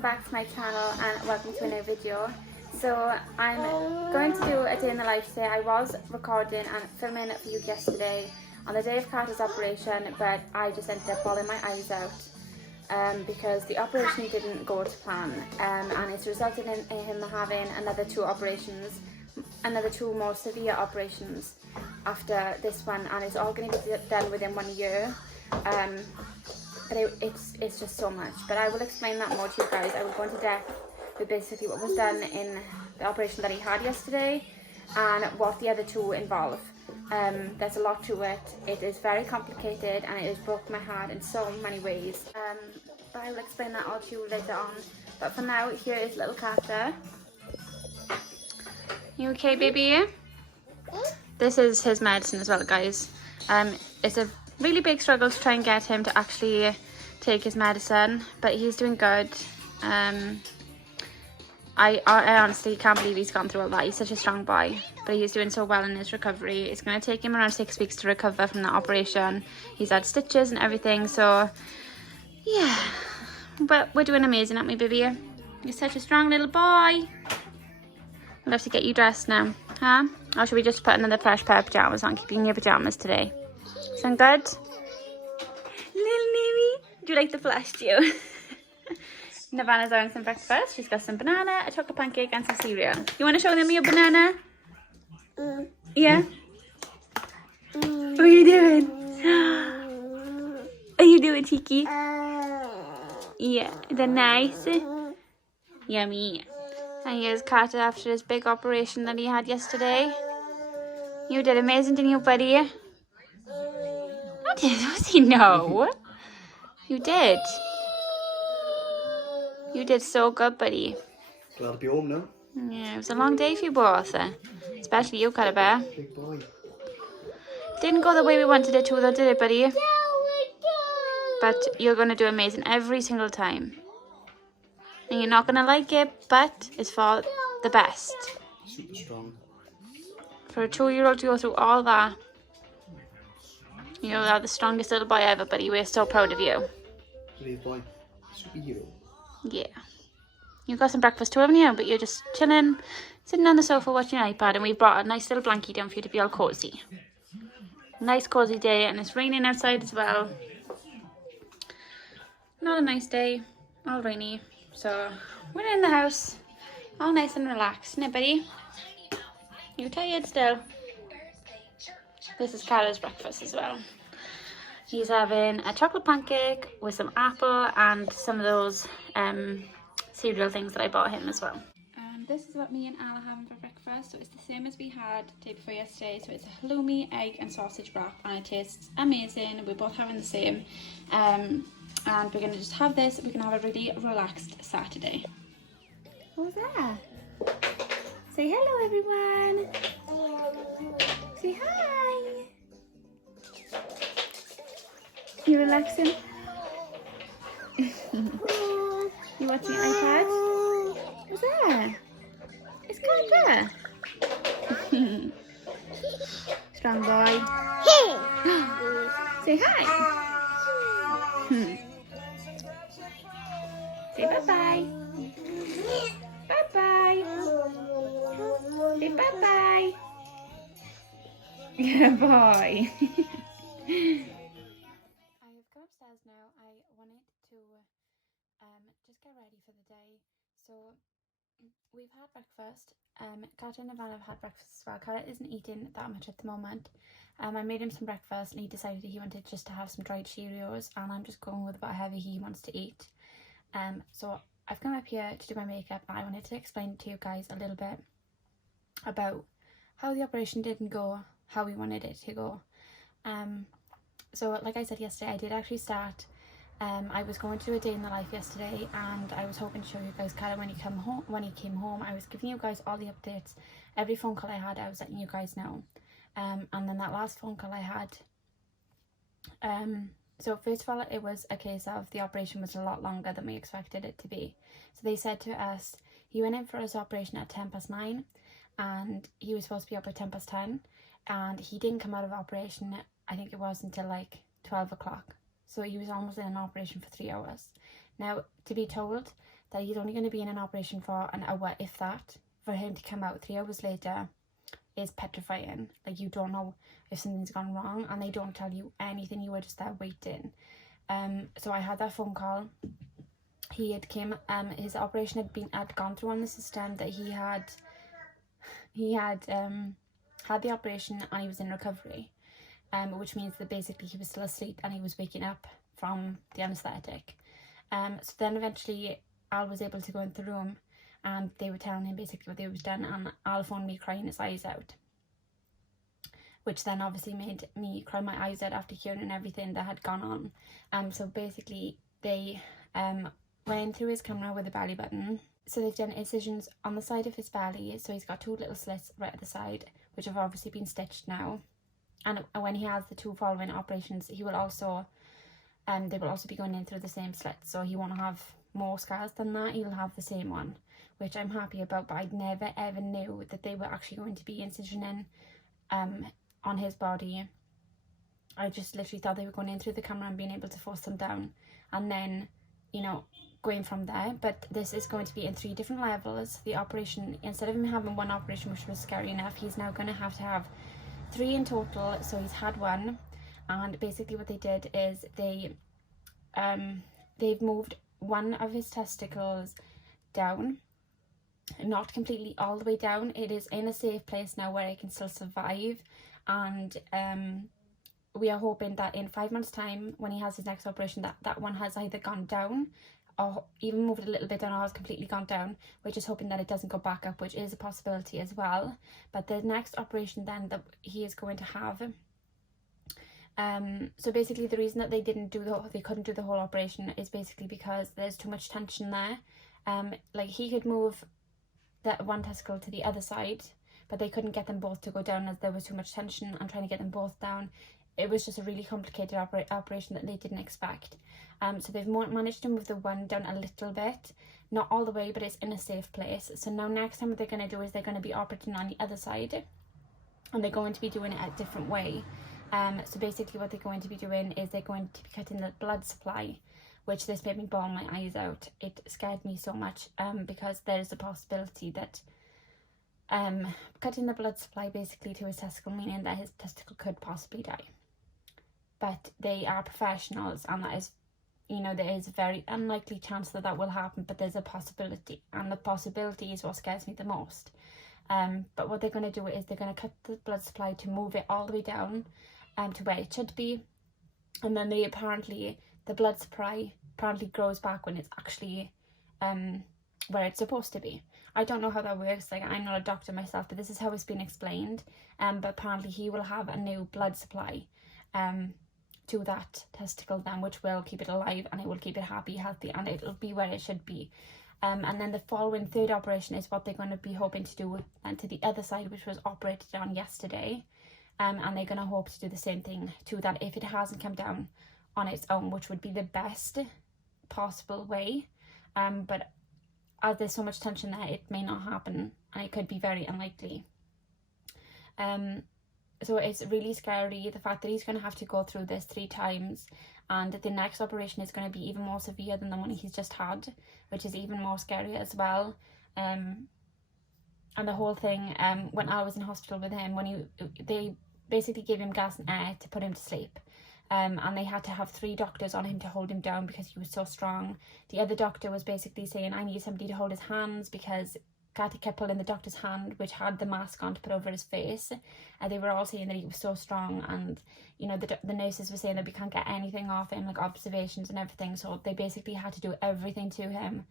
welcome back to my channel and welcome to a new video. So I'm going to do a day in the life today. I was recording and filming for you yesterday on the day of Carter's operation, but I just ended up bawling my eyes out because the operation didn't go to plan, and it's resulted in him having another two more severe operations after this one, and it's all going to be done within 1 year. But it's just so much, but I will explain that more to you guys. I will go into depth with basically what was done in the operation that he had yesterday and what the other two involve. There's a lot to it. It is very complicated and it has broke my heart in so many ways. But I will explain that all to you later on. But for now, here is little Carter. You okay, baby? This is his medicine as well, guys. It's a really big struggle to try and get him to actually take his medicine, but he's doing good. I honestly can't believe he's gone through all that. He's such a strong boy, but he's doing so well in his recovery. It's going to take him around 6 weeks to recover from that operation. He's had stitches and everything, so yeah, but we're doing amazing, aren't we, baby? You're such a strong little boy. We'll have to get you dressed now, huh? Or should we just put another fresh pair of pyjamas on, keeping your pyjamas today? Sound good? Little Navy, do you like the flash, do you? Nirvana's having some breakfast. She's got some banana, a chocolate pancake and some cereal. You want to show them your banana? Yeah? What are you doing? What are you doing, Cheeky? Yeah, they're nice. Yummy. And here's Carter after his big operation that he had yesterday. You did amazing, didn't you, buddy? I did. Was he? No. You did. You did so good, buddy. Glad to be home now. Yeah, it was a long day for you both. Especially you, Cuddle Bear. Big boy. Didn't go the way we wanted it to, though, did it, buddy? But you're going to do amazing every single time. And you're not going to like it, but it's for the best. Super strong. For a 2-year-old to go through all that. You are the strongest little boy ever, buddy. We're so proud of you. Brave boy. Superhero. Yeah. You got some breakfast too, haven't you? But you're just chilling, sitting on the sofa watching your iPad, and we've brought a nice little blankie down for you to be all cozy. Nice cozy day, and it's raining outside as well. Not a nice day, all rainy. So we're in the house, all nice and relaxed, isn't it, buddy? You tired still? This is Carter's breakfast as well. He's having a chocolate pancake with some apple and some of those cereal things that I bought him as well. And this is what me and Al are having for breakfast. So it's the same as we had the day before yesterday. So it's a halloumi, egg and sausage wrap, and it tastes amazing. We're both having the same. And we're going to just have this. We're going to have a really relaxed Saturday. Who's there? Say hello, everyone. Say hi. You relaxing? You watching your iPad? What's that? It's Carter. Strong boy. Say hi. Say bye-bye. Bye-bye. Say bye-bye. Good boy. Upstairs now. I wanted to just get ready for the day. So we've had breakfast. Carter and Nirvana have had breakfast as well. Carter isn't eating that much at the moment. I made him some breakfast and he decided he wanted just to have some dried Cheerios, and I'm just going with what heavy he wants to eat. So I've come up here to do my makeup, and I wanted to explain to you guys a little bit about how the operation didn't go how we wanted it to go. So like I said yesterday, I did actually start. I was going to do a day in the life yesterday, and I was hoping to show you guys Carter when he came home. I was giving you guys all the updates. Every phone call I had, I was letting you guys know. And then that last phone call I had, so first of all, it was a case of the operation was a lot longer than we expected it to be. So they said to us, he went in for his operation at 9:10, and he was supposed to be up at 10:10, and he didn't come out of operation, I think it was until like 12 o'clock. So he was almost in an operation for 3 hours. Now, to be told that he's only going to be in an operation for an hour, if that. For him to come out 3 hours later is petrifying. Like, you don't know if something's gone wrong, and they don't tell you anything. You were just there waiting. So I had that phone call. He had came, his operation had gone through on the system that he had had the operation, and he was in recovery, which means that basically he was still asleep and he was waking up from the anaesthetic. So then eventually Al was able to go into the room, and they were telling him basically what they was done, and Al phoned me crying his eyes out, which then obviously made me cry my eyes out after hearing everything that had gone on. So basically they went through his camera with a belly button. So they've done incisions on the side of his belly, so he's got 2 little slits right at the side, which have obviously been stitched now. And when he has the 2 following operations, he will also they will also be going in through the same slits, so he won't have more scars than that. He'll have the same one, which I'm happy about. But I never ever knew that they were actually going to be incisioning on his body. I just literally thought they were going in through the camera and being able to force them down, and then, you know, going from there. But this is going to be in 3 different levels. The operation, instead of him having 1 operation, which was scary enough, he's now going to have 3 in total. So he's had 1, and basically what they did is they've moved 1 of his testicles down, not completely all the way down. It is in a safe place now where it can still survive, and we are hoping that in 5 months' time, when he has his next operation, that one has either gone down or even moved a little bit down, or has completely gone down. We're just hoping that it doesn't go back up, which is a possibility as well. But the next operation then that he is going to have, so basically the reason that they couldn't do the whole operation is basically because there's too much tension there. Like, he could move that 1 testicle to the other side, but they couldn't get them both to go down as there was too much tension, and trying to get them both down, it was just a really complicated operation that they didn't expect. So they've managed to move the 1 down a little bit, not all the way, but it's in a safe place. So now next time what they're going to do is they're going to be operating on the other side, and they're going to be doing it a different way. So basically what they're going to be doing is they're going to be cutting the blood supply, which this made me bawl my eyes out. It scared me so much, because there is a possibility that cutting the blood supply basically to his testicle, meaning that his testicle could possibly die. But they are professionals, and that is, you know, there is a very unlikely chance that will happen, but there's a possibility, and the possibility is what scares me the most. But what they're going to do is they're going to cut the blood supply to move it all the way down to where it should be, and then the blood supply apparently grows back when it's actually where it's supposed to be. I don't know how that works, like, I'm not a doctor myself, but this is how it's been explained. But apparently he will have a new blood supply to that testicle then, which will keep it alive, and it will keep it happy, healthy, and it'll be where it should be. And then the following 3rd operation is what they're going to be hoping to do and to the other side, which was operated on yesterday. And they're going to hope to do the same thing to that if it hasn't come down on its own, which would be the best possible way. But as there's so much tension there, it may not happen, and it could be very unlikely. So it's really scary, the fact that he's going to have to go through this 3 times, and the next operation is going to be even more severe than the one he's just had, which is even more scary as well. And the whole thing, when I was in hospital with him, they basically gave him gas and air to put him to sleep. And they had to have 3 doctors on him to hold him down because he was so strong. The other doctor was basically saying, I need somebody to hold his hands, because Cathy kept pulling the doctor's hand, which had the mask on to put over his face. And they were all saying that he was so strong, and, you know, the nurses were saying that we can't get anything off him, like observations and everything. So they basically had to do everything to him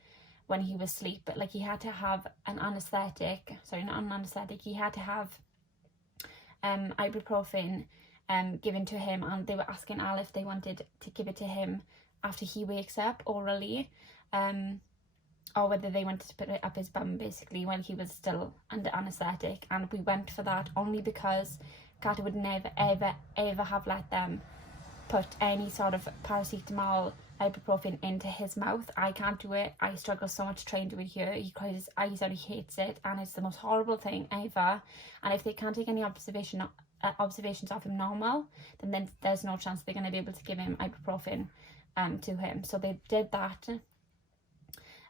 when he was asleep. But, like, he had to have an anaesthetic, sorry, not an anaesthetic, he had to have ibuprofen given to him, and they were asking Al if they wanted to give it to him after he wakes up orally, or whether they wanted to put it up his bum basically when he was still under anaesthetic. And we went for that only because Carter would never ever have let them put any sort of paracetamol, ibuprofen into his mouth. I can't do it. I struggle so much trying to do it here. He cries his eyes out, he hates it, and it's the most horrible thing ever. And if they can't take any observations of him normal, then there's no chance they're going to be able to give him ibuprofen to him. So they did that.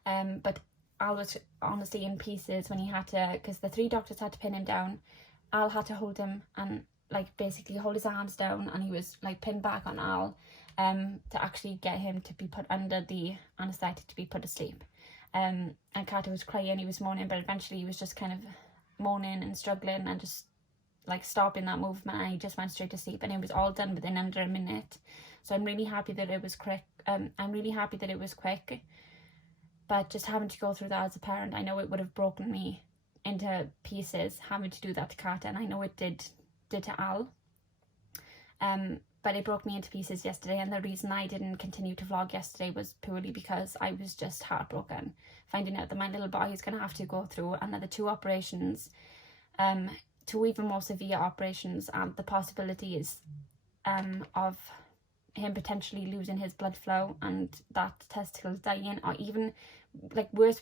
But Al was honestly in pieces when he had to, because the 3 doctors had to pin him down. Al had to hold him and like basically hold his arms down, and he was like pinned back on Al to actually get him to be put under the anaesthetic to be put to sleep. And Carter was crying, he was moaning, but eventually he was just kind of moaning and struggling and just like stopping that movement, and he just went straight to sleep, and it was all done within under a minute. So I'm really happy that it was quick. But just having to go through that as a parent, I know it would have broken me into pieces having to do that to Carter, and I know it did to Al. But it broke me into pieces yesterday, and the reason I didn't continue to vlog yesterday was purely because I was just heartbroken, finding out that my little boy is going to have to go through another 2 operations, 2 even more severe operations, and the possibilities of him potentially losing his blood flow and that testicles dying, or even like worst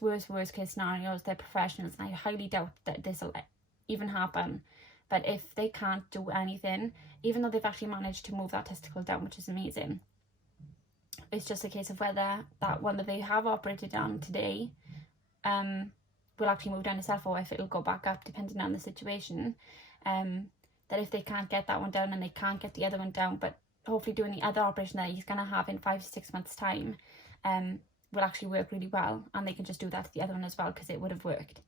case scenarios. They're professionals, and I highly doubt that this will even happen. But if they can't do anything, even though they've actually managed to move that testicle down, which is amazing, it's just a case of whether that one that they have operated on today will actually move down itself, or if it'll go back up depending on the situation. That if they can't get that one down and they can't get the other one down, but hopefully doing the other operation that he's going to have in 5 to 6 months time will actually work really well, and they can just do that to the other one as well, because it would have worked,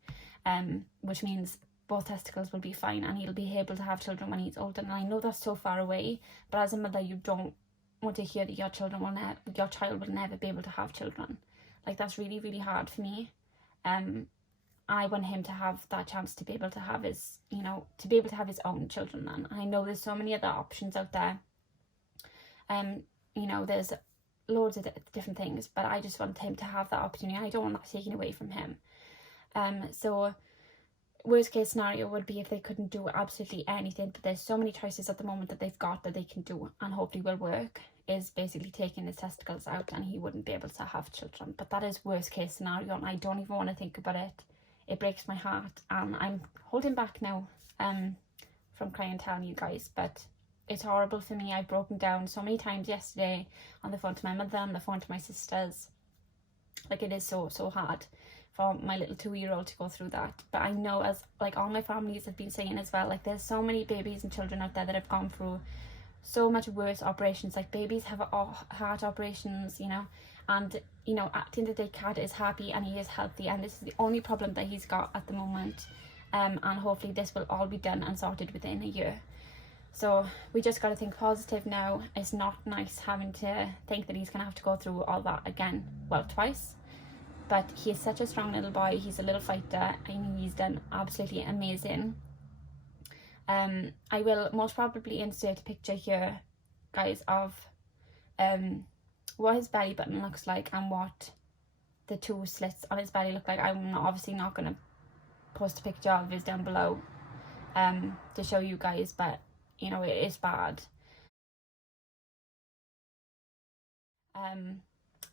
which means both testicles will be fine and he'll be able to have children when he's older. And I know that's so far away, but as a mother you don't want to hear that your child will never be able to have children. Like, that's really, really hard for me. I want him to have that chance to be able to have his, his own children. And I know there's so many other options out there. There's loads of different things, but I just want him to have that opportunity. I don't want that taken away from him. So worst case scenario would be if they couldn't do absolutely anything, but there's so many choices at the moment that they've got that they can do and hopefully will work, is basically taking his testicles out and he wouldn't be able to have children. But that is worst case scenario, and I don't even want to think about it. It breaks my heart, and I'm holding back now from crying and telling you guys, but it's horrible for me. I've broken down so many times yesterday on the phone to my mother, on the phone to my sisters. Like, it is so hard for my little 2-year-old to go through that. But I know, as like all my families have been saying as well, like there's so many babies and children out there that have gone through so much worse operations. Like, babies have heart operations, and at the end of the day, Carter is happy and he is healthy, and this is the only problem that he's got at the moment, and hopefully this will all be done and sorted within a year. So we just got to think positive now. It's not nice having to think that he's gonna have to go through all that again, well, twice. But he is such a strong little boy. He's a little fighter. I mean, he's done absolutely amazing. I will most probably insert a picture here, guys, of what his belly button looks like and what the 2 slits on his belly look like. I'm obviously not going to post a picture of his down below to show you guys, but it is bad.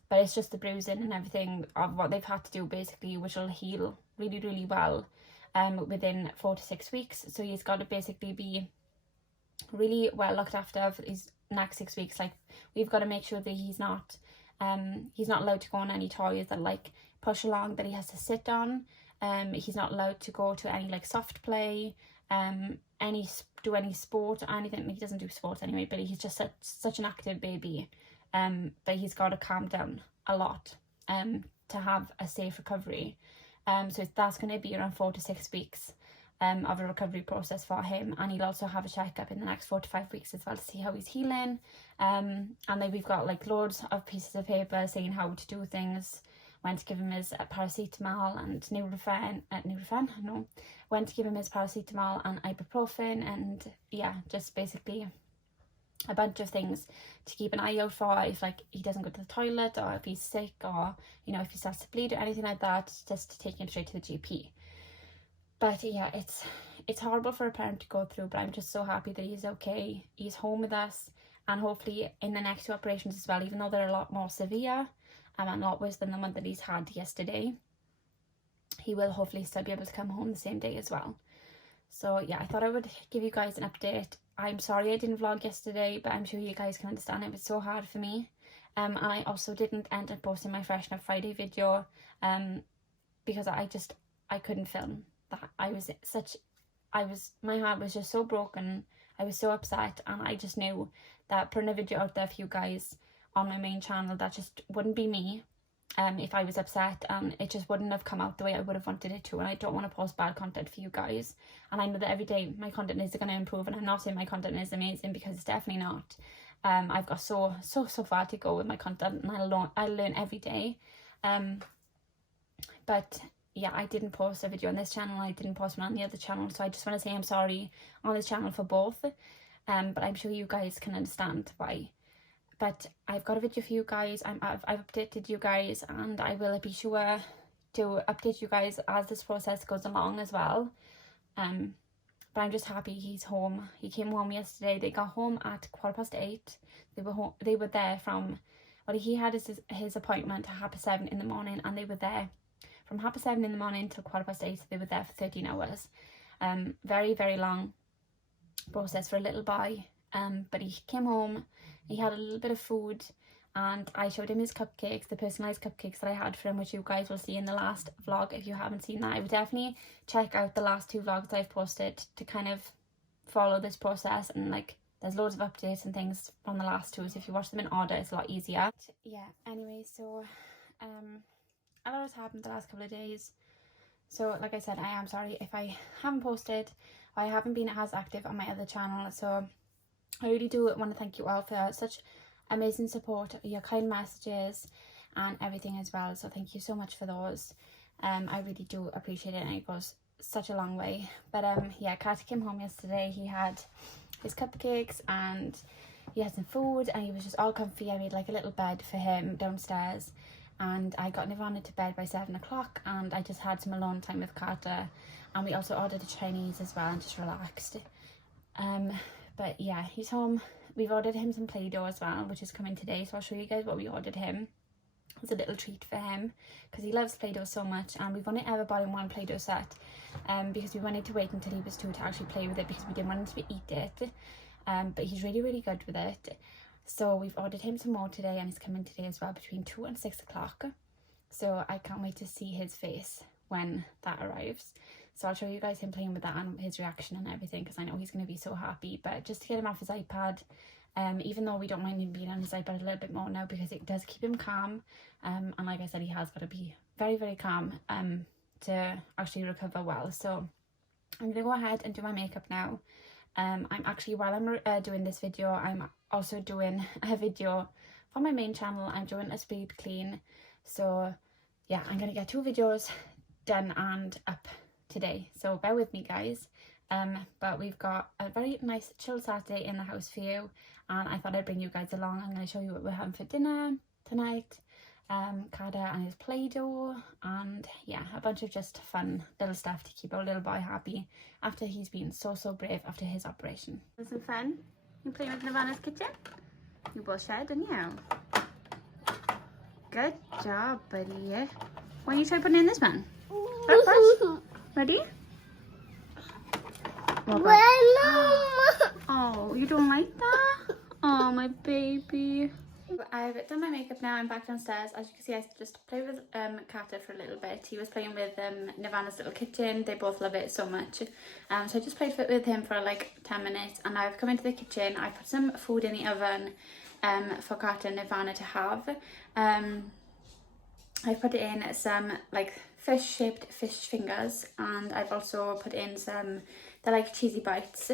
But it's just the bruising and everything of what they've had to do, basically, which will heal really, really well within 4 to 6 weeks. So he's got to basically be really well looked after for these next 6 weeks. Like, we've got to make sure that he's not allowed to go on any toys that like push along, that he has to sit on. He's not allowed to go to any like soft play, do any sport or anything. He doesn't do sports anyway, but he's just such an active baby. That he's got to calm down a lot to have a safe recovery. So that's going to be around 4 to 6 weeks of a recovery process for him, and he'll also have a checkup in the next 4 to 5 weeks as well to see how he's healing. And then we've got like loads of pieces of paper saying how to do things, when to give him his paracetamol and when to give him his paracetamol and ibuprofen, and yeah, just basically a bunch of things to keep an eye out for if like he doesn't go to the toilet, or if he's sick, or if he starts to bleed or anything like that, just to take him straight to the GP. But yeah, it's horrible for a parent to go through, but I'm just so happy that he's okay. He's home with us, and hopefully in the next 2 operations as well, even though they're a lot more severe and a lot worse than the one that he's had yesterday, he will hopefully still be able to come home the same day as well. So yeah, I thought I would give you guys an update. I'm sorry I didn't vlog yesterday, but I'm sure you guys can understand it was so hard for me. and I also didn't end up posting my Freshen Up Friday video because I couldn't film that. My heart was just so broken. I was so upset, and I just knew that putting a video out there for you guys on my main channel, that just wouldn't be me if I was upset, and it just wouldn't have come out the way I would have wanted it to. And I don't want to post bad content for you guys, and I know that every day my content is going to improve, and I'm not saying my content is amazing, because it's definitely not. I've got so far to go with my content, and I'll learn every day. But yeah, I didn't post a video on this channel, I didn't post one on the other channel, so I just want to say I'm sorry on this channel for both, but I'm sure you guys can understand why. But I've got a video for you guys. I've updated you guys, and I will be sure to update you guys as this process goes along as well. But I'm just happy he's home. He came home yesterday. They got home at 8:15. They were there from, well, he had his appointment at 7:30 in the morning, and they were there from 7:30 in the morning till 8:15. They were there for 13 hours. Very, very long process for a little boy. But he came home, he had a little bit of food, and I showed him his cupcakes, the personalised cupcakes that I had for him, which you guys will see in the last vlog. If you haven't seen that, I would definitely check out the last 2 vlogs I've posted to kind of follow this process, and like there's loads of updates and things from the last 2, so if you watch them in order it's a lot easier. Yeah, anyway, so a lot has happened the last couple of days, so like I said, I am sorry if I haven't posted or I haven't been as active on my other channel. So I really do want to thank you all for such amazing support, your kind messages and everything as well. So thank you so much for those. I really do appreciate it, and it goes such a long way. But yeah, Carter came home yesterday. He had his cupcakes and he had some food, and he was just all comfy. I made like a little bed for him downstairs, and I got Nirvana to bed by 7 o'clock, and I just had some alone time with Carter, and we also ordered a Chinese as well and just relaxed. But yeah, he's home. We've ordered him some Play-Doh as well, which is coming today, so I'll show you guys what we ordered him. It's a little treat for him because he loves Play-Doh so much, and we've only ever bought him 1 Play-Doh set because we wanted to wait until he was 2 to actually play with it, because we didn't want him to eat it. But he's really, really good with it. So we've ordered him some more today, and it's coming today as well between 2 and 6 o'clock. So I can't wait to see his face when that arrives. So I'll show you guys him playing with that and his reaction and everything, because I know he's going to be so happy. But just to get him off his iPad, even though we don't mind him being on his iPad a little bit more now, because it does keep him calm. And like I said, he has got to be very, very calm to actually recover well. So I'm going to go ahead and do my makeup now. I'm actually, while I'm doing this video, I'm also doing a video for my main channel. I'm doing a speed clean. So yeah, I'm going to get 2 videos done and up today, so bear with me guys. But we've got a very nice chill Saturday in the house for you, and I thought I'd bring you guys along. I'm going to show you what we're having for dinner tonight. Carter and his Play-Doh, and yeah, a bunch of just fun little stuff to keep our little boy happy after he's been so brave after his operation. Have some fun? You playing with Nirvana's kitchen? You both shared, didn't you? Good job, buddy. Why don't you try putting in this one? Ready? Oh, you don't like that? Oh, my baby. I've done my makeup now. I'm back downstairs. As you can see, I just played with Carter for a little bit. He was playing with Nirvana's little kitchen. They both love it so much. So I just played with him for like 10 minutes, and I've come into the kitchen. I put some food in the oven for Carter and Nirvana to have. I put in some like fish-shaped fish fingers, and I've also put in some, they're like cheesy bites,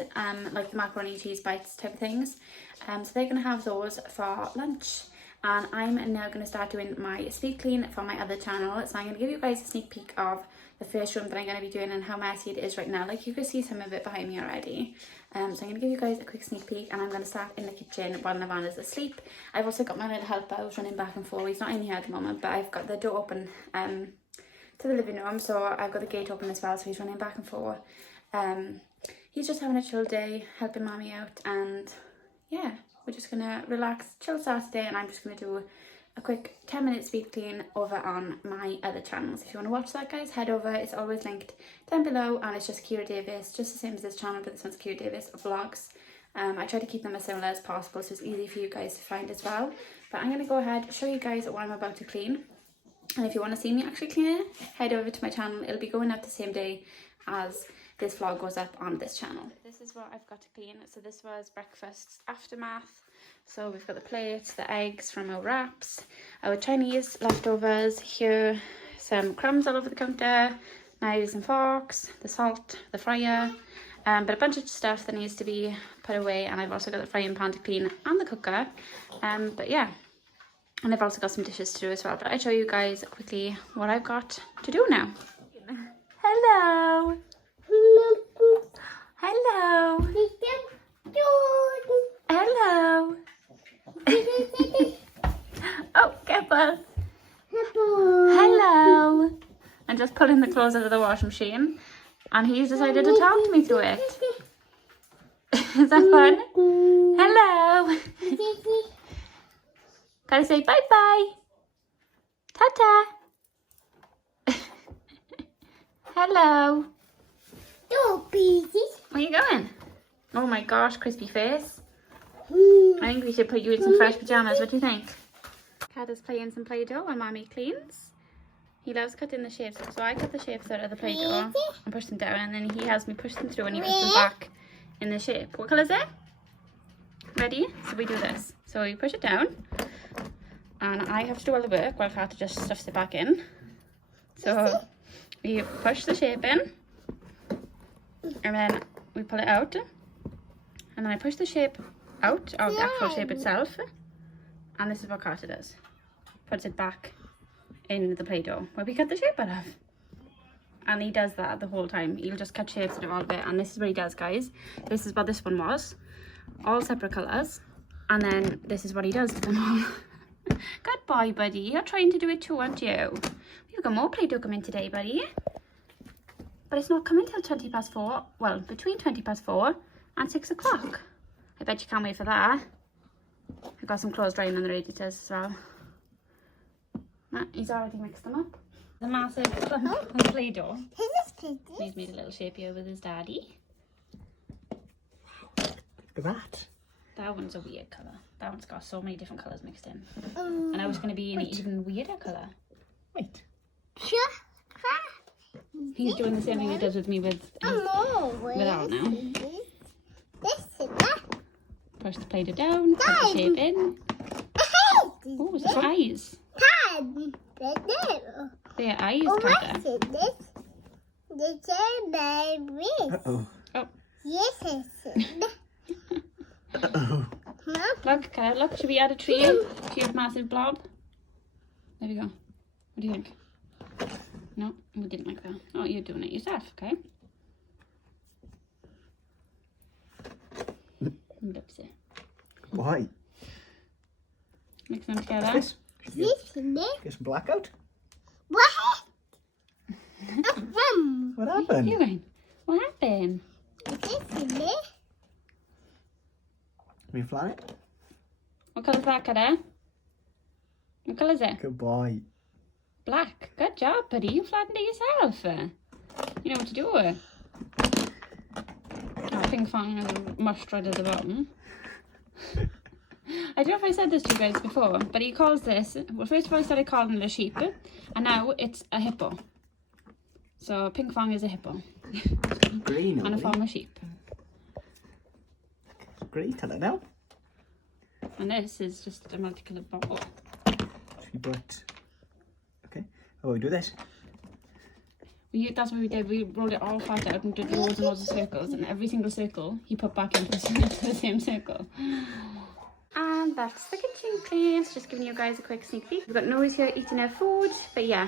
like the macaroni cheese bites type of things. So they're going to have those for lunch, and I'm now going to start doing my speed clean for my other channel. So I'm going to give you guys a sneak peek of the first room that I'm going to be doing and how messy it is right now. Like you can see some of it behind me already. So I'm going to give you guys a quick sneak peek, and I'm going to start in the kitchen while Nirvana's asleep. I've also got my little helper who's running back and forth. He's not in here at the moment, but I've got the door open to the living room, so I've got the gate open as well, so he's running back and forth. He's just having a chill day, helping mommy out, and yeah, we're just gonna relax, chill Saturday, and I'm just gonna do a quick 10-minute speed clean over on my other channels. If you want to watch that, guys, head over. It's always linked down below, and it's just Kira Davis, just the same as this channel, but this one's Kira Davis Vlogs. I try to keep them as similar as possible so it's easy for you guys to find as well. But I'm going to go ahead and show you guys what I'm about to clean. And if you want to see me actually clean it, head over to my channel. It'll be going up the same day as this vlog goes up on this channel. This is what I've got to clean. So this was breakfast's aftermath. So we've got the plates, the eggs from our wraps, our Chinese leftovers here, some crumbs all over the counter, knives and forks, the salt, the fryer, but a bunch of stuff that needs to be put away. And I've also got the frying pan to clean and the cooker. But yeah, and I've also got some dishes to do as well. But I'll show you guys quickly what I've got to do now. Hello. Hello. Hello. Oh, careful. Hello. I'm just pulling the clothes out of the washing machine and he's decided to talk to me through it. Is that fun? Hello. Gotta say bye-bye. Ta-ta. Hello. Where are you going? Oh my gosh, crispy face. I think we should put you in some fresh pajamas. What do you think? Cat is playing some Play-Doh while Mommy cleans. He loves cutting the shapes. So I cut the shapes out of the Play-Doh and push them down, and then he has me push them through and he puts them back in the shape. What colour is it? Ready? So we do this. So you push it down and I have to do all the work while Cat just stuffs it back in. So we push the shape in and then we pull it out, and then I push the shape out of the actual shape itself, and this is what Carter does. Puts it back in the Play-Doh where we cut the shape out of. And he does that the whole time. He'll just cut shapes out of all of it, and this is what he does, guys. This is what this one was. All separate colours. And then this is what he does to them all. Good boy, buddy. You're trying to do it too, aren't you? You've got more Play-Doh coming today, buddy. But it's not coming till 20 past 4. Well, between 20 past 4 and 6 o'clock. I bet you can't wait for that. I've got some clothes drying on the radiators as well. He's already mixed them up. The massive Play-Doh. He's made a little shape here with his daddy. Look at that. That one's a weird colour. That one's got so many different colours mixed in. And I was going to be in an even weirder colour. Wait. He's doing the same thing he does with me with without now. Push the Play-Doh down, put the shape in. Oh, it's the eyes. They're eyes, Carter. Uh-oh. Oh. Uh-oh. Look, Carter, look. Should we add a tree to your massive blob? There we go. What do you think? No, we didn't like that. Oh, you're doing it yourself, okay? Oopsie. Why? Mix them together. This? Get some black out. What happened? Doing? What happened? Can you fly it? What colour's that, Carter? What colour is it? Good boy. Black. Good job, buddy. You flattened it yourself. You know what to do. Oh, pink fang and mustard at the bottom. I don't know if I said this to you guys before, but he calls this, well, first of all I started calling it a sheep, and now it's a hippo. So pink fang is a hippo. Green, and a form of sheep. Great, tell it now. And this is just a multicoloured bottle. But okay, how about we do this? That's what we did. We rolled it all flat out and did loads and loads of circles, and every single circle he put back into the same circle. And that's the kitchen clean. Just giving you guys a quick sneak peek. We've got Nora's here eating her food, but yeah,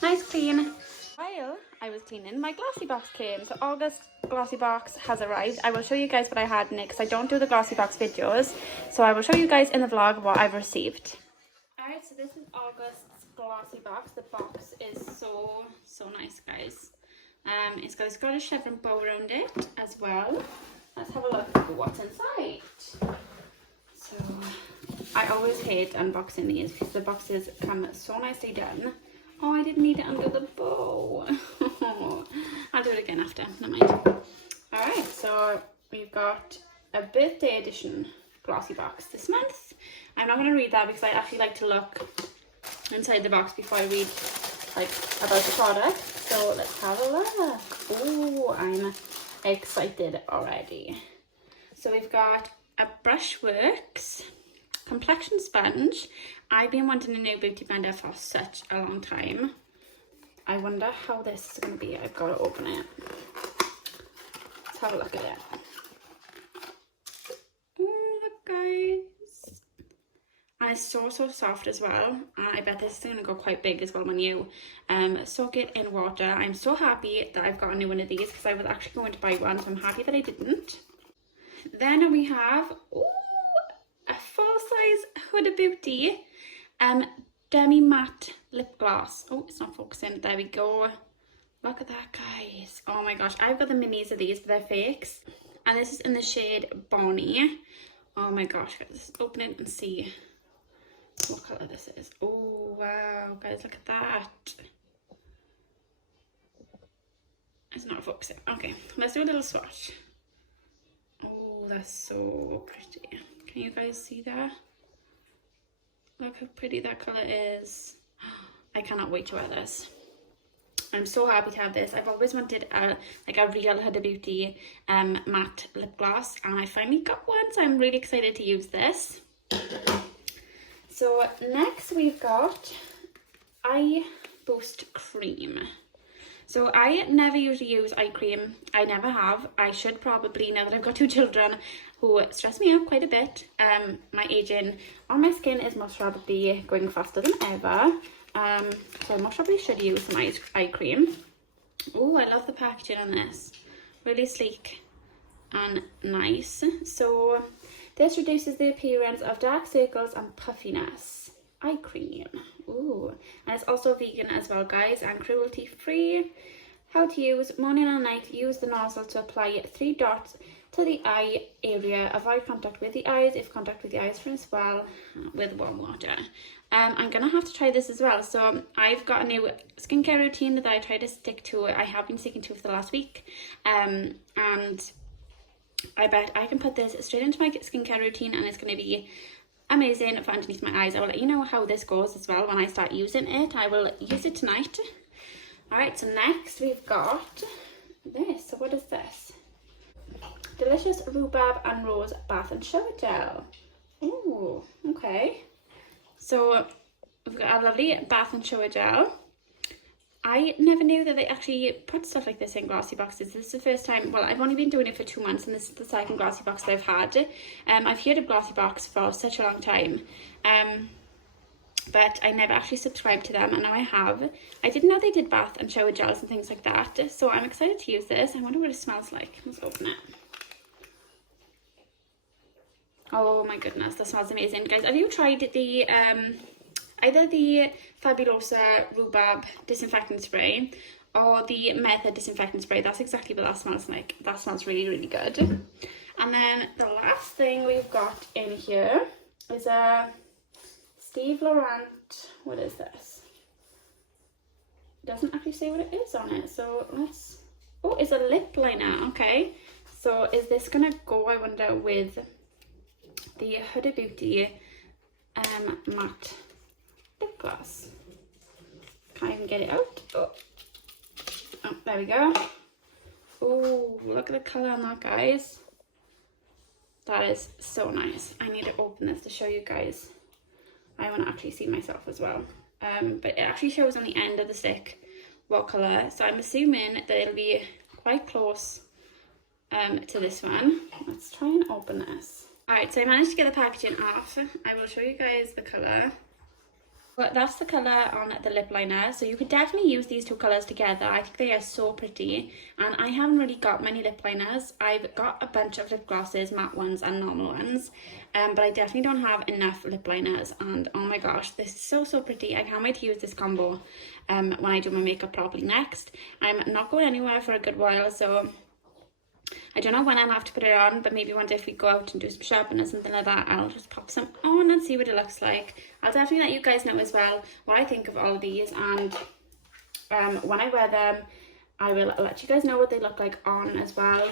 nice clean. While I was cleaning, my glossy box came. So August's glossy box has arrived. I will show you guys what I had in it because I don't do the glossy box videos. So I will show you guys in the vlog what I've received. Alright, so this is August's glossy box. The box is so nice, guys. It's got a Scottish chevron bow around it as well. Let's have a look at what's inside. So I always hate unboxing these because the boxes come so nicely done. Oh, I didn't need it under the bow. I'll do it again after, never mind. Alright, so we've got a birthday edition glossy box this month. I'm not going to read that because I actually like to look inside the box before I read like about the product. So let's have a look. Oh, I'm excited already. So we've got a Brushworks complexion sponge. I've been wanting a new beauty blender for such a long time. I wonder how this is going to be. I've got to open it. Let's have a look at it. Oh, look guys. And it's so soft as well. And I bet this is going to go quite big as well when you soak it in water. I'm so happy that I've got a new one of these because I was actually going to buy one, so I'm happy that I didn't. Then we have a full-size Huda Beauty demi matte lip gloss. Oh, it's not focusing. There we go. Look at that, guys. Oh my gosh, I've got the minis of these, but they're fakes. And this is in the shade Bonnie. Oh my gosh, guys, let's open it and see what colour this is. Oh wow, guys, look at that. It's not focusing. Okay, let's do a little swatch. Oh, that's so pretty. Can you guys see that? Look how pretty that colour is. I cannot wait to wear this. I'm so happy to have this. I've always wanted a real Huda Beauty matte lip gloss, and I finally got one, so I'm really excited to use this. So next we've got Eye Boost Cream. So I never usually use eye cream. I never have. I should probably, now that I've got 2 children who stress me out quite a bit. My aging on my skin is most probably going faster than ever. So I most probably should use some eye cream. Oh, I love the packaging on this. Really sleek and nice. So this reduces the appearance of dark circles and puffiness. Eye cream. Ooh, and it's also vegan as well, guys, and cruelty free. How to use: morning and night, use the nozzle to apply 3 dots to the eye area. Avoid contact with the eyes. If contact with the eyes, rinse well with warm water. I'm gonna have to try this as well. So I've got a new skincare routine that I try to stick to. I have been sticking to it for the last week, and I bet I can put this straight into my skincare routine, and it's going to be amazing for underneath my eyes. I will let you know how this goes as well when I start using it. I will use it tonight. Alright, so next we've got this. So what is this? Delicious Rhubarb and Rose Bath and Shower Gel. Oh, okay. So we've got a lovely bath and shower gel. I never knew that they actually put stuff like this in glossy boxes. This is the first time, well, I've only been doing it for 2 months, and this is the second glossy box that I've had. I've heard of glossy box for such a long time, but I never actually subscribed to them, and now I have. I didn't know they did bath and shower gels and things like that, so I'm excited to use this. I wonder what it smells like. Let's open it. Oh my goodness, that smells amazing. Guys, have you tried the either the Fabulosa Rhubarb disinfectant spray or the Method disinfectant spray? That's exactly what that smells like. That smells really, really good. And then the last thing we've got in here is a Steve Laurent. What is this? It doesn't actually say what it is on it, so let's... Oh, it's a lip liner. Okay, so is this gonna go, I wonder, with the Huda Beauty matte lip gloss? Can't even get it out. Oh, there we go. Oh, look at the colour on that, guys. That is so nice. I need to open this to show you guys. I want to actually see myself as well. But it actually shows on the end of the stick what colour. So I'm assuming that it'll be quite close to this one. Let's try and open this. Alright, so I managed to get the packaging off. I will show you guys the colour. But that's the colour on the lip liner. So you could definitely use these 2 colours together. I think they are so pretty. And I haven't really got many lip liners. I've got a bunch of lip glosses, matte ones and normal ones. But I definitely don't have enough lip liners. And oh my gosh, this is so, so pretty. I can't wait to use this combo when I do my makeup properly next. I'm not going anywhere for a good while, so... I don't know when I'll have to put it on, but maybe one day if we go out and do some shopping or something like that, I'll just pop some on and see what it looks like. I'll definitely let you guys know as well what I think of all of these, and when I wear them, I will let you guys know what they look like on as well.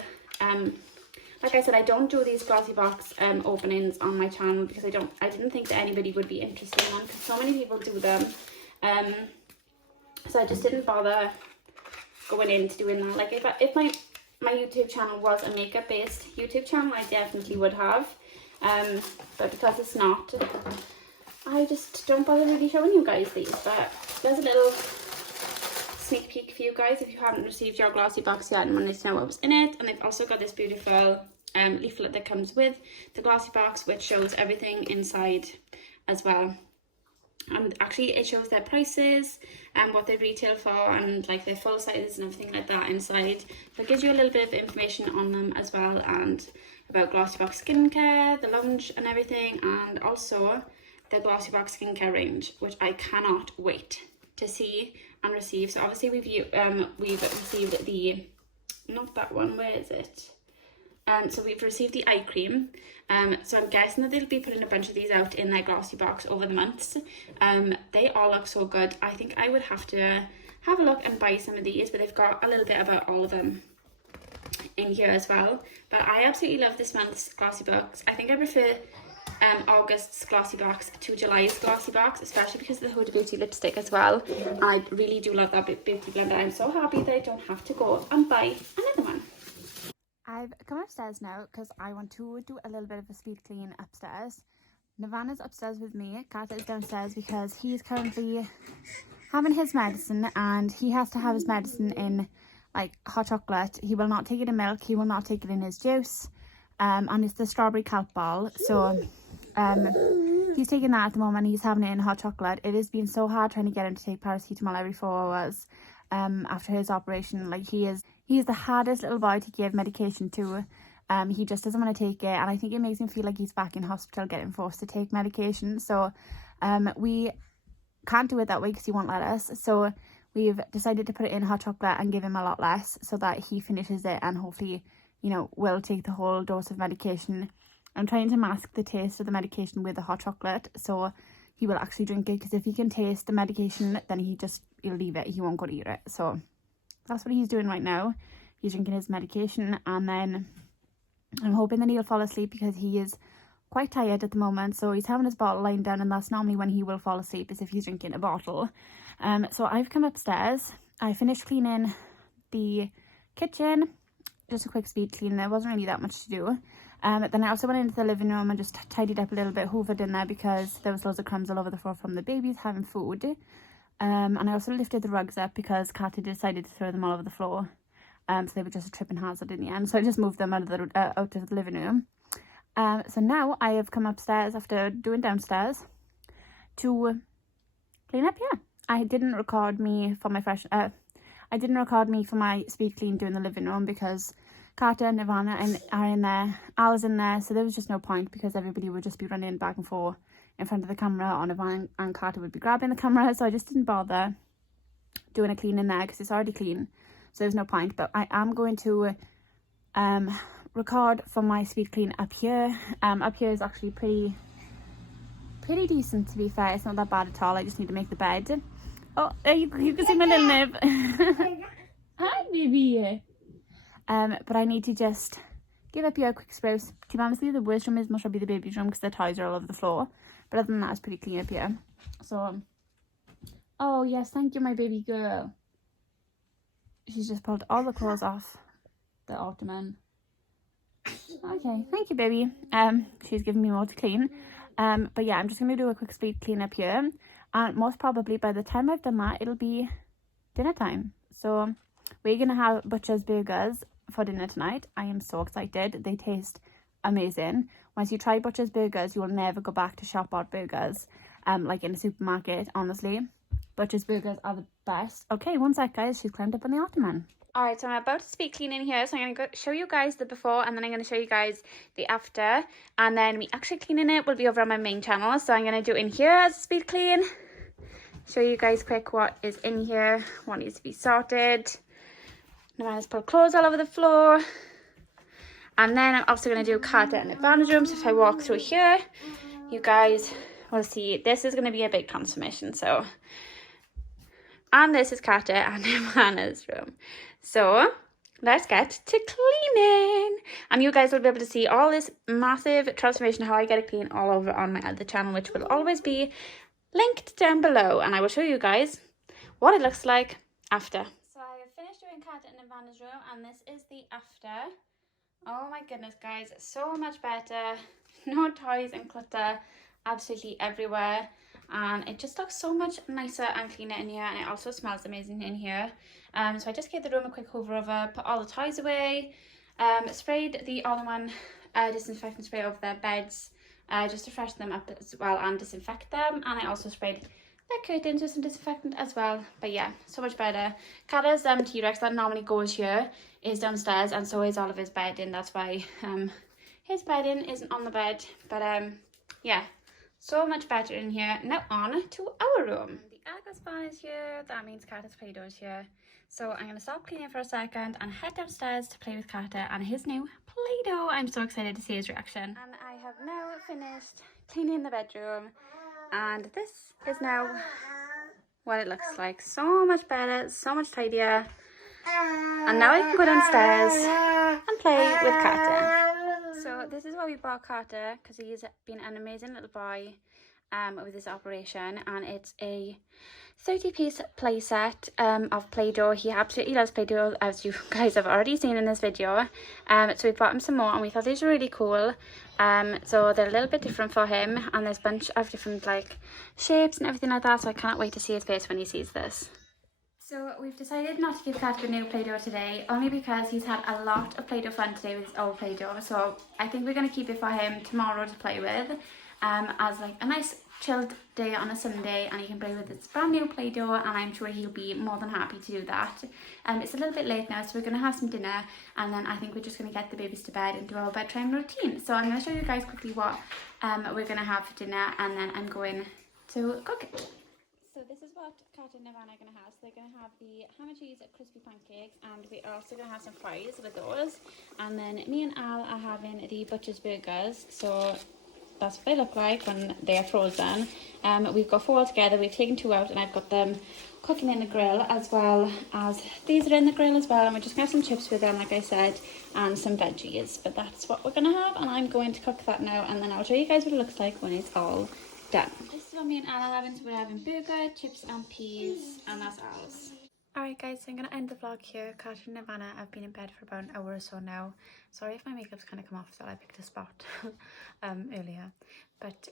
Like I said, I don't do these glossy box openings on my channel because I didn't think that anybody would be interested in them, because so many people do them. So I just didn't bother going into doing that. Like if my YouTube channel was a makeup based YouTube channel, I definitely would have. But because it's not, I just don't bother really showing you guys these. But there's a little sneak peek for you guys if you haven't received your glossy box yet and wanted to know what was in it. And they've also got this beautiful leaflet that comes with the glossy box, which shows everything inside as well. And actually it shows their prices and what they retail for, and like their full sizes and everything like that inside. So it gives you a little bit of information on them as well, and about Glossy Box skincare, the lunch and everything, and also the Glossy Box skincare range, which I cannot wait to see and receive. So obviously we've received the, not that one, where is it? So we've received the eye cream. So I'm guessing that they'll be putting a bunch of these out in their glossy box over the months. They all look so good. I think I would have to have a look and buy some of these, but they've got a little bit about all of them in here as well. But I absolutely love this month's glossy box. I think I prefer August's glossy box to July's glossy box, especially because of the Huda Beauty lipstick as well. I really do love that beauty blender. I'm so happy that I don't have to go and buy another one. I've come upstairs now because I want to do a little bit of a speed clean upstairs. Nirvana's upstairs with me. Carter is downstairs because he's currently having his medicine, and he has to have his medicine in like hot chocolate. He will not take it in milk. He will not take it in his juice. And it's the strawberry kelp ball. So he's taking that at the moment. He's having it in hot chocolate. It has been so hard trying to get him to take paracetamol every 4 hours after his operation. Like he is the hardest little boy to give medication to. He just doesn't want to take it, and I think it makes him feel like he's back in hospital getting forced to take medication. So we can't do it that way because he won't let us. So we've decided to put it in hot chocolate and give him a lot less so that he finishes it and hopefully, you know, will take the whole dose of medication. I'm trying to mask the taste of the medication with the hot chocolate so he will actually drink it, because if he can taste the medication, then he'll leave it. He won't go to eat it. So that's what he's doing right now. He's drinking his medication, and then I'm hoping that he'll fall asleep because he is quite tired at the moment. So he's having his bottle lying down, and that's normally when he will fall asleep, is if he's drinking a bottle. So I've come upstairs. I finished cleaning the kitchen, just a quick speed clean. There wasn't really that much to do. Then I also went into the living room and just tidied up a little bit, hoovered in there because there was loads of crumbs all over the floor from the babies having food. And I also lifted the rugs up because Katy decided to throw them all over the floor. So they were just a tripping hazard in the end. So I just moved them out of the living room. So now I have come upstairs after doing downstairs to clean up here. I didn't record me for my speed clean doing the living room because Carter and Nirvana are in there, Al's in there, so there was just no point because everybody would just be running back and forth in front of the camera, or Nirvana and Carter would be grabbing the camera, so I just didn't bother doing a clean in there because it's already clean, so there's no point. But I am going to record for my speed clean up here. Up here is actually pretty decent, to be fair. It's not that bad at all. I just need to make the bed. Oh, you can see my little nib. Hi, baby. But I need to just give up here a quick spruce. To be honest with you, the worst room is must be the baby's room because the toys are all over the floor. But other than that, it's pretty clean up here. So, oh yes, thank you, my baby girl. She's just pulled all the clothes off the ottoman. Okay, thank you, baby. She's giving me more to clean. But yeah, I'm just going to do a quick speed clean up here. And most probably by the time I've done that, it'll be dinner time. So we're going to have Butcher's Burgers for dinner tonight. I am so excited. They taste amazing. Once you try Butcher's Burgers, you will never go back to shop out burgers like in a supermarket, honestly. Butcher's Burgers are the best. Okay, one sec, guys. She's climbed up on the ottoman. Alright, so I'm about to speed clean in here, so I'm going to show you guys the before, and then I'm going to show you guys the after, and then me actually cleaning it will be over on my main channel. So I'm going to do in here as a speed clean, show you guys quick what is in here, what needs to be sorted. Nirvana's put clothes all over the floor, and then I'm also going to do Carter and Nirvana's room. So if I walk through here, you guys will see this is going to be a big transformation. So, and this is Carter and Nirvana's room. So let's get to cleaning. And you guys will be able to see all this massive transformation, how I get it clean, all over on my other channel, which will always be linked down below. And I will show you guys what it looks like after. So I have finished doing Kat in Vanna's room, and this is the after. Oh my goodness, guys, so much better. No toys and clutter absolutely everywhere, and it just looks so much nicer and cleaner in here, and it also smells amazing in here. So I just gave the room a quick hover over, put all the toys away, sprayed the all-in-one disinfectant spray over their beds, just to freshen them up as well and disinfect them. And I also sprayed the curtains with some disinfectant as well. But yeah, so much better. Kata's T-Rex that normally goes here is downstairs, and so is all of his bedding. That's why his bedding isn't on the bed. But yeah, so much better in here. Now on to our room. The Argos fan is here. That means Kata's Play-Doh is here. So I'm going to stop cleaning for a second and head downstairs to play with Kata and his new Play-Doh. I'm so excited to see his reaction. And I have now finished cleaning the bedroom, and this is now what it looks like. So much better, so much tidier. And now I can go downstairs and play with Kata. So this is why we bought Kata, because he's been an amazing little boy with this operation, and it's a 30-piece play set of Play-Doh. He absolutely loves Play-Doh, as you guys have already seen in this video. So we bought him some more, and we thought these were really cool. So they're a little bit different for him, and there's a bunch of different like shapes and everything like that, so I can't wait to see his face when he sees this. So we've decided not to give Kat a new Play-Doh today, only because he's had a lot of Play-Doh fun today with his old Play-Doh. So I think we're going to keep it for him tomorrow to play with, as like a nice chilled day on a Sunday, and he can play with his brand new Play-Doh, and I'm sure he'll be more than happy to do that. It's a little bit late now, so we're going to have some dinner, and then I think we're just going to get the babies to bed and do our bedtime routine. So I'm going to show you guys quickly what we're going to have for dinner, and then I'm going to cook it. So this is what Kat and Nirvana are going to have. So they're going to have the ham and cheese crispy pancakes, and we're also going to have some fries with those. And then me and Al are having the butcher's burgers. So that's what they look like when they are frozen. We've got 4 altogether. We've taken 2 out, and I've got them cooking in the grill, as well as these are in the grill as well. And we're just going to have some chips with them, like I said, and some veggies. But that's what we're going to have, and I'm going to cook that now, and then I'll show you guys what it looks like when it's all done. This is what me and Al are having. So we're having burger, chips and peas, and that's ours. Alright guys, so I'm going to end the vlog here. Kat and Nirvana have been in bed for about an hour or so now. Sorry if my makeup's kind of come off, so I picked a spot earlier. But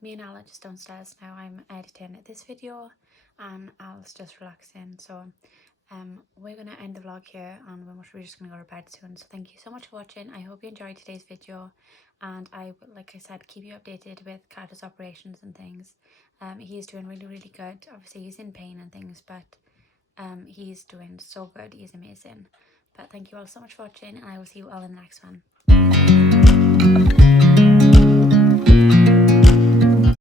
me and Al are just downstairs now. I'm editing this video and Al's just relaxing. So we're going to end the vlog here, and we're just going to go to bed soon. So thank you so much for watching. I hope you enjoyed today's video, and I will, like I said, keep you updated with Kata's operations and things. He's doing really good. Obviously he's in pain and things, but he's doing so good. He's amazing. But thank you all so much for watching, and I will see you all in the next one.